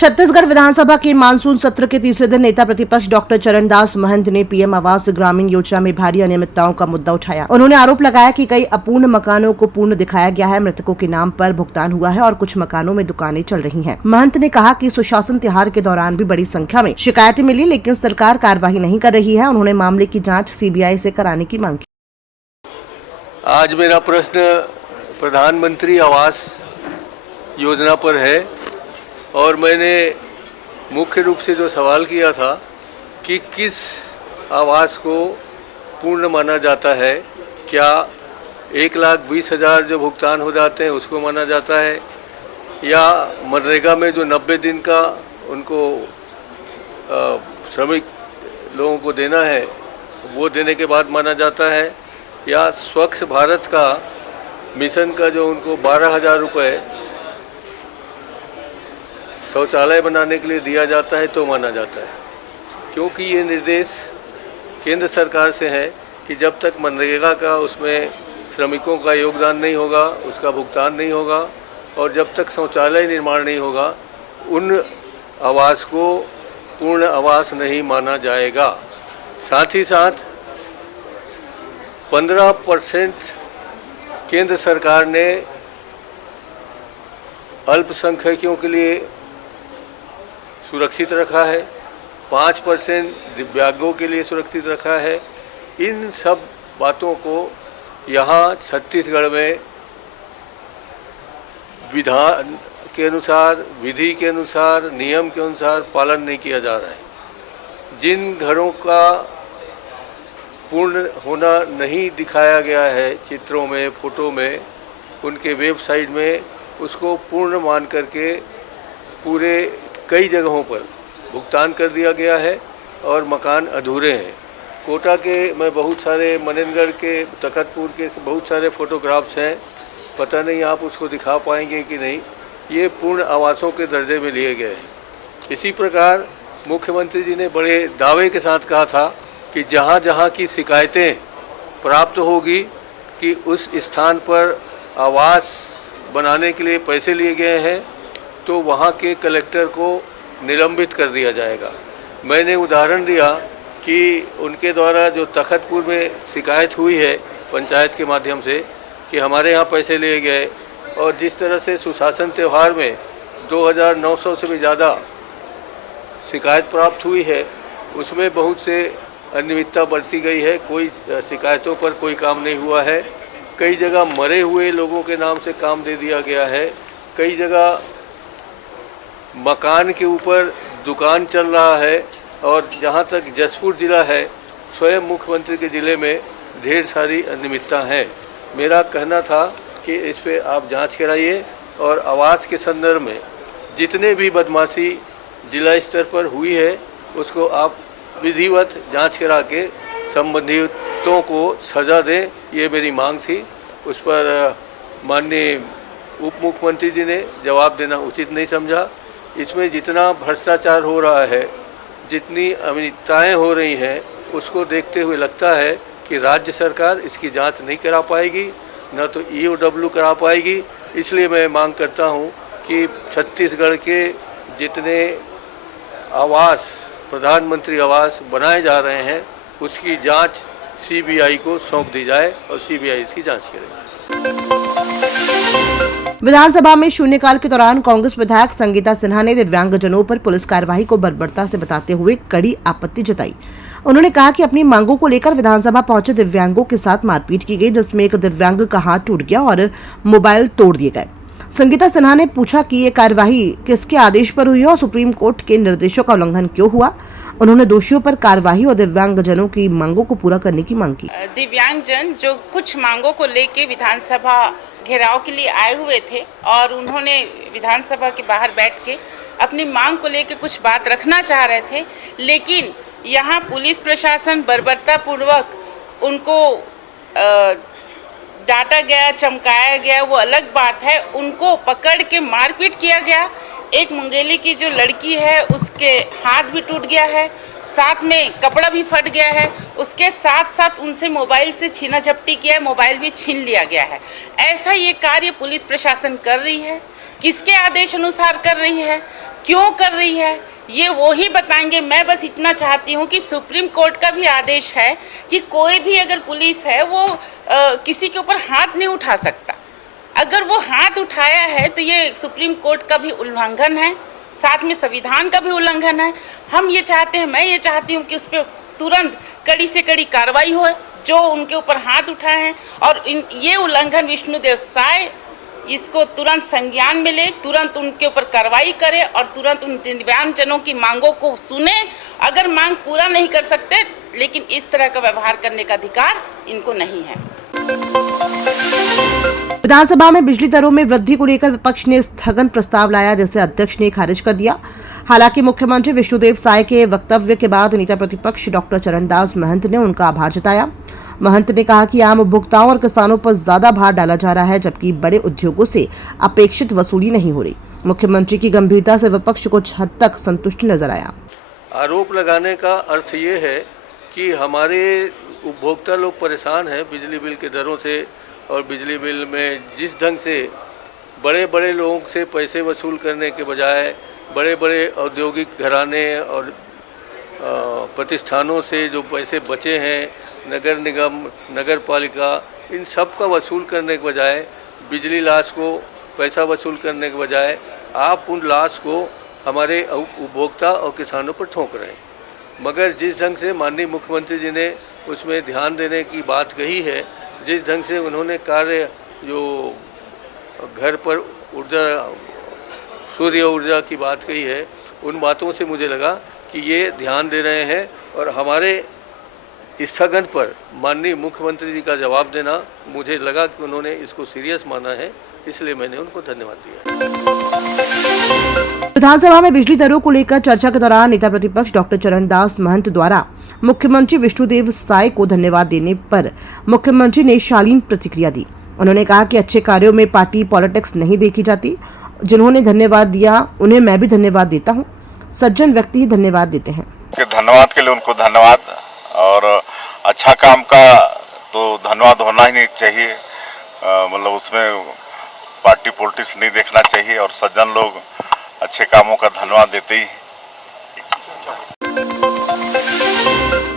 छत्तीसगढ़ विधानसभा के मानसून सत्र के तीसरे दिन नेता प्रतिपक्ष डॉक्टर चरणदास महंत ने पीएम आवास ग्रामीण योजना में भारी अनियमितताओं का मुद्दा उठाया। उन्होंने आरोप लगाया कि कई अपूर्ण मकानों को पूर्ण दिखाया गया है, मृतकों के नाम पर भुगतान हुआ है और कुछ मकानों में दुकानें चल रही हैं। महंत ने कहा कि सुशासन त्योहार के दौरान भी बड़ी संख्या में शिकायतें मिली, लेकिन सरकार कार्यवाही नहीं कर रही है। उन्होंने मामले की जाँच सीबीआई से कराने की मांग की। आज मेरा प्रश्न प्रधानमंत्री आवास योजना पर है और मैंने मुख्य रूप से जो सवाल किया था कि किस आवास को पूर्ण माना जाता है। क्या 1,20,000 जो भुगतान हो जाते हैं उसको माना जाता है, या मनरेगा में जो 90 दिन का उनको श्रमिक लोगों को देना है वो देने के बाद माना जाता है, या स्वच्छ भारत का मिशन का जो उनको 12,000 रुपये शौचालय बनाने के लिए दिया जाता है तो माना जाता है। क्योंकि ये निर्देश केंद्र सरकार से है कि जब तक मनरेगा का उसमें श्रमिकों का योगदान नहीं होगा, उसका भुगतान नहीं होगा और जब तक शौचालय निर्माण नहीं होगा, उन आवास को पूर्ण आवास नहीं माना जाएगा। साथ ही साथ 15% केंद्र सरकार ने अल्पसंख्यकों के लिए सुरक्षित रखा है, 5% दिव्यांगों के लिए सुरक्षित रखा है। इन सब बातों को यहाँ छत्तीसगढ़ में विधान के अनुसार, विधि के अनुसार, नियम के अनुसार पालन नहीं किया जा रहा है। जिन घरों का पूर्ण होना नहीं दिखाया गया है चित्रों में, फोटो में, उनके वेबसाइट में उसको पूर्ण मान करके पूरे कई जगहों पर भुगतान कर दिया गया है और मकान अधूरे हैं। कोटा के मैं बहुत सारे, मनेनगढ़ के, तखतपुर के बहुत सारे फोटोग्राफ्स हैं, पता नहीं आप उसको दिखा पाएंगे कि नहीं। ये पूर्ण आवासों के दर्जे में लिए गए हैं। इसी प्रकार मुख्यमंत्री जी ने बड़े दावे के साथ कहा था कि जहाँ जहाँ की शिकायतें प्राप्त होगी कि उस स्थान पर आवास बनाने के लिए पैसे लिए गए हैं तो वहाँ के कलेक्टर को निलंबित कर दिया जाएगा। मैंने उदाहरण दिया कि उनके द्वारा जो तखतपुर में शिकायत हुई है पंचायत के माध्यम से कि हमारे यहाँ पैसे लिए गए, और जिस तरह से सुशासन त्यौहार में 2,900 से भी ज़्यादा शिकायत प्राप्त हुई है, उसमें बहुत से अनियमितता बरती गई है। कोई शिकायतों पर कोई काम नहीं हुआ है। कई जगह मरे हुए लोगों के नाम से काम दे दिया गया है। कई जगह मकान के ऊपर दुकान चल रहा है। और जहाँ तक जसपुर ज़िला है, स्वयं मुख्यमंत्री के ज़िले में ढेर सारी अनियमितता है। मेरा कहना था कि इस पे आप जांच कराइए और आवास के संदर्भ में जितने भी बदमाशी जिला स्तर पर हुई है उसको आप विधिवत जांच करा के संबंधितों को सज़ा दें, ये मेरी मांग थी। उस पर माननीय उप मुख्यमंत्री जी ने जवाब देना उचित नहीं समझा। इसमें जितना भ्रष्टाचार हो रहा है, जितनी अनियमितताएं हो रही हैं, उसको देखते हुए लगता है कि राज्य सरकार इसकी जांच नहीं करा पाएगी, न तो ईओडब्ल्यू करा पाएगी। इसलिए मैं मांग करता हूं कि छत्तीसगढ़ के जितने आवास, प्रधानमंत्री आवास बनाए जा रहे हैं उसकी जांच सीबीआई को सौंप दी जाए और सीबीआई इसकी जांच करे। विधानसभा में शून्यकाल के दौरान कांग्रेस विधायक संगीता सिन्हा ने दिव्यांगजनों पर पुलिस कार्रवाई को बर्बरता से बताते हुए कड़ी आपत्ति जताई। उन्होंने कहा कि अपनी मांगों को लेकर विधानसभा पहुंचे दिव्यांगों के साथ मारपीट की गई, जिसमें एक दिव्यांग का हाथ टूट गया और मोबाइल तोड़ दिए गए। संगीता सिन्हा ने पूछा कि ये कार्यवाही किसके आदेश पर हुई और सुप्रीम कोर्ट के निर्देशों का उल्लंघन क्यों हुआ। उन्होंने दोषियों पर कार्रवाई और दिव्यांगजनों की मांगों को पूरा करने की मांग की। दिव्यांगजन जो कुछ मांगों को लेके विधानसभा घेराव के लिए आए हुए थे और उन्होंने विधानसभा के बाहर बैठ के अपनी मांग को लेके कुछ बात रखना चाह रहे थे, लेकिन यहाँ पुलिस प्रशासन बर्बरतापूर्वक उनको डांटा गया, चमकाया गया, वो अलग बात है। उनको पकड़ के मारपीट किया गया। एक मुंगेली की जो लड़की है उसके हाथ भी टूट गया है, साथ में कपड़ा भी फट गया है, उसके साथ साथ उनसे मोबाइल से छीना झपटी किया है, मोबाइल भी छीन लिया गया है। ऐसा ये कार्य पुलिस प्रशासन कर रही है, किसके आदेश अनुसार कर रही है? क्यों कर रही है ये वो ही बताएंगे। मैं बस इतना चाहती हूँ कि सुप्रीम कोर्ट का भी आदेश है कि कोई भी अगर पुलिस है वो किसी के ऊपर हाथ नहीं उठा सकता। अगर वो हाथ उठाया है तो ये सुप्रीम कोर्ट का भी उल्लंघन है, साथ में संविधान का भी उल्लंघन है। हम ये चाहते हैं, मैं ये चाहती हूँ कि उस पर तुरंत कड़ी से कड़ी कार्रवाई हो जो उनके ऊपर हाथ उठाए हैं, और ये उल्लंघन विष्णुदेव साय इसको तुरंत संज्ञान में ले, तुरंत उनके ऊपर कार्रवाई करे और तुरंत उन दिव्यांगजनों की मांगों को सुने। अगर मांग पूरा नहीं कर सकते, लेकिन इस तरह का व्यवहार करने का अधिकार इनको नहीं है। विधानसभा में बिजली दरों में वृद्धि को लेकर विपक्ष ने स्थगन प्रस्ताव लाया, जिसे अध्यक्ष ने खारिज कर दिया। हालांकि मुख्यमंत्री विष्णुदेव साय के वक्तव्य के बाद नेता प्रतिपक्ष डॉक्टर चरणदास महंत ने उनका आभार जताया। महंत ने कहा कि आम उपभोक्ताओं और किसानों पर ज्यादा भार डाला जा रहा है, जबकि बड़े उद्योगों से अपेक्षित वसूली नहीं हो रही। मुख्यमंत्री की गंभीरता से विपक्ष कुछ हद तक संतुष्ट नजर आया। आरोप लगाने का अर्थ ये है कि हमारे उपभोक्ता लोग परेशान हैं बिजली बिल के दरों से, और बिजली बिल में जिस ढंग से बड़े बड़े लोगों से पैसे वसूल करने के बजाय बड़े बड़े औद्योगिक घराने और प्रतिष्ठानों से जो पैसे बचे हैं, नगर निगम, नगर पालिका, इन सब का वसूल करने के बजाय, बिजली लॉस को पैसा वसूल करने के बजाय आप उन लॉस को हमारे उपभोक्ता और किसानों पर ठोक रहे हैं। मगर जिस ढंग से माननीय मुख्यमंत्री जी ने उसमें ध्यान देने की बात कही है, जिस ढंग से उन्होंने कार्य जो घर पर ऊर्जा, सूर्य ऊर्जा की बात कही है, उन बातों से मुझे लगा कि ये ध्यान दे रहे हैं, और हमारे स्थगन पर माननीय मुख्यमंत्री जी का जवाब देना, मुझे लगा कि उन्होंने इसको सीरियस माना है, इसलिए मैंने उनको धन्यवाद दिया। विधानसभा में बिजली दरों को लेकर चर्चा के दौरान नेता प्रतिपक्ष डॉक्टर चरणदास महंत द्वारा मुख्यमंत्री विष्णुदेव साय को धन्यवाद देने पर मुख्यमंत्री ने शालीन प्रतिक्रिया दी। उन्होंने कहा कि अच्छे कार्यों में पार्टी पॉलिटिक्स नहीं देखी जाती। जिन्होंने धन्यवाद दिया उन्हें मैं भी धन्यवाद देता हूँ। सज्जन व्यक्ति ही धन्यवाद देते हैं। धन्यवाद के लिए उनको धन्यवाद, और अच्छा काम का तो धन्यवाद होना ही नहीं चाहिए, मतलब उसमें पार्टी पॉलिटिक्स नहीं देखना चाहिए, और सज्जन लोग अच्छे कामों का धन्यवाद देते ही।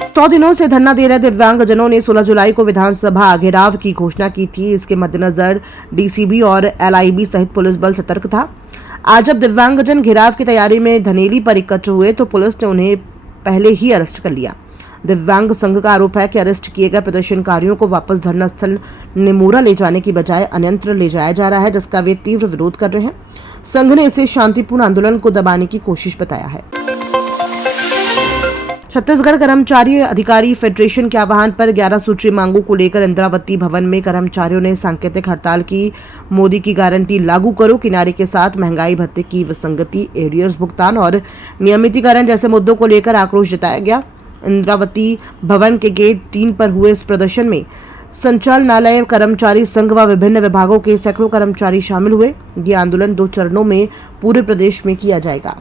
100 दिनों से धरना दे रहे दिव्यांगजनों ने 16 जुलाई को विधानसभा घेराव की घोषणा की थी। इसके मद्देनजर डीसीबी और एलआईबी सहित पुलिस बल सतर्क था। आज जब दिव्यांगजन घेराव की तैयारी में धनेली पर एकत्र हुए तो पुलिस ने उन्हें पहले ही अरेस्ट कर लिया। दिव्यांग संघ का आरोप है कि अरेस्ट किए गए प्रदर्शनकारियों को वापस धरना स्थल निमोरा ले जाने की बजाय अन्यत्र ले जाया जा रहा है, जिसका वे तीव्र विरोध कर रहे हैं। संघ ने इसे शांतिपूर्ण आंदोलन को दबाने की कोशिश बताया है। छत्तीसगढ़ कर्मचारी अधिकारी फेडरेशन के आह्वान पर 11 सूत्रीय मांगों को लेकर इंद्रावती भवन में कर्मचारियों ने सांकेतिक हड़ताल की। मोदी की गारंटी लागू करो के नारे के साथ महंगाई भत्ते की विसंगति, एरियर्स भुगतान और नियमितीकरण जैसे मुद्दों को लेकर आक्रोश जताया गया। इंद्रावती भवन के गेट 3 पर हुए इस प्रदर्शन में संचालनालय कर्मचारी संघ व विभिन्न विभागों के सैकड़ों कर्मचारी शामिल हुए। ये आंदोलन 2 चरणों में पूरे प्रदेश में किया जाएगा।